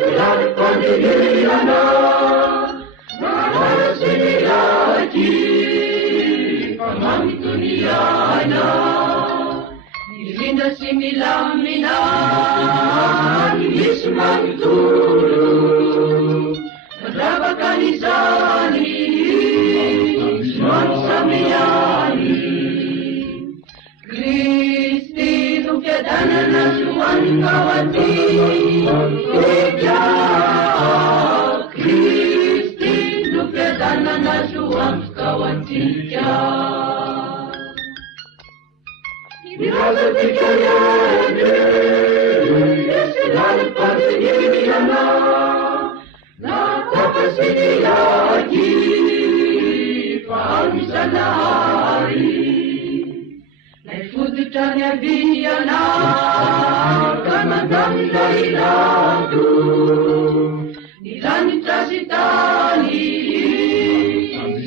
Selalu pandiriana, nara sinilaji, pamami duniana, ilinda similamina, ismang tulu, rabakanizani, ismang samiyani, Kristi nukedana nasuan kawati, Eja, Kristi nukedana nasuan kawati, Mirasa pikayane, selalu pandiriana, nakapasinilaji, pahami sanahari, naifudutanya biyana, kanaganda iladu, nilanita sitani,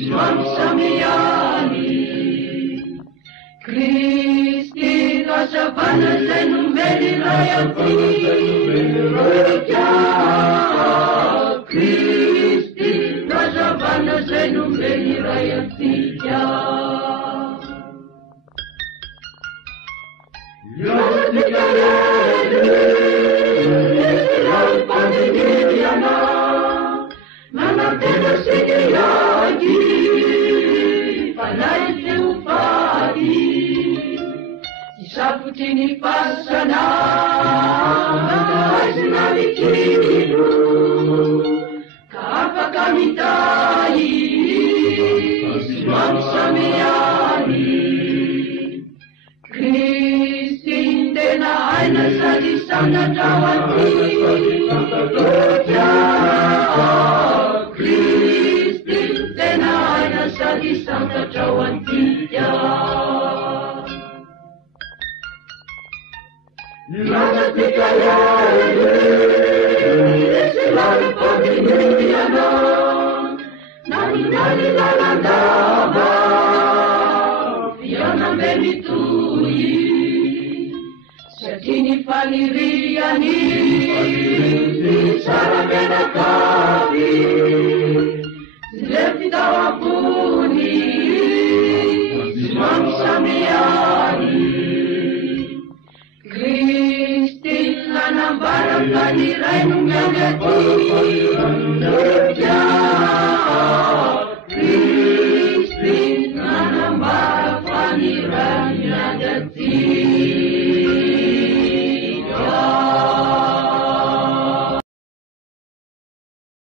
swami samiyani, Kristi kasabana senumeli rayati, Raja, Kristi kasabana senumeli rayati, Yasa dikayane, selalu pandiriana, nanapena sinilaji, panay teupadi, isaputini pasana, aisnavikiru, kaapakamitai, ismam samiyani, Aina sadi sana tawati, Raja, Kristi, tena aina sadi sana tawati, Nasa pikayane, selalu pandiriana, nani lalandaba, fiona benitui, Sedini paniriani, sarabena kavi, lepita wapuni, imam samiyani, Kristi lanambara kanirai nungagati,